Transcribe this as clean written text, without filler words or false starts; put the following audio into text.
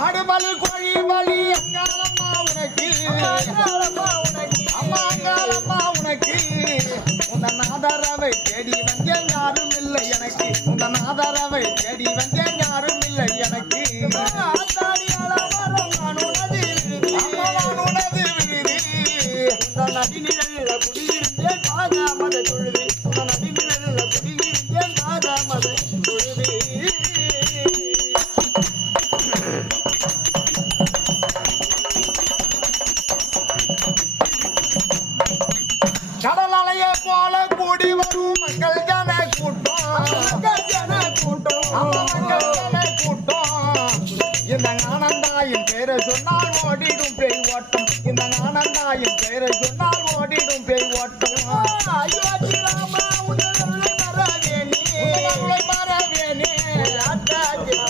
ஆடு பலி கோழி பலி அங்காளம்மா உனக்கு அம்மா அங்காளம்மா உனக்கு உந்தன் ஆதரவை தேடி வந்தேன் யாரும் இல்லை எனக்கு உந்தன் ஆதரவை தேடி வந்தேன் யாரும் இல்லை எனக்கு நடிநிழல குடியிருந்தேன் பாகாமத தொழுது நடிநிழல குடியிருந்தேன் பாகாமத தொழுது கடல் அலையை போல கூடி வரும் மக்கள் ஜன கூட்டம் இந்த ஆனந்தாயின் பேரை சொன்னால் ஓடிடும் பேய் ஓட்டம் இந்த ஆனந்தாயின் பேரை சொன்னால்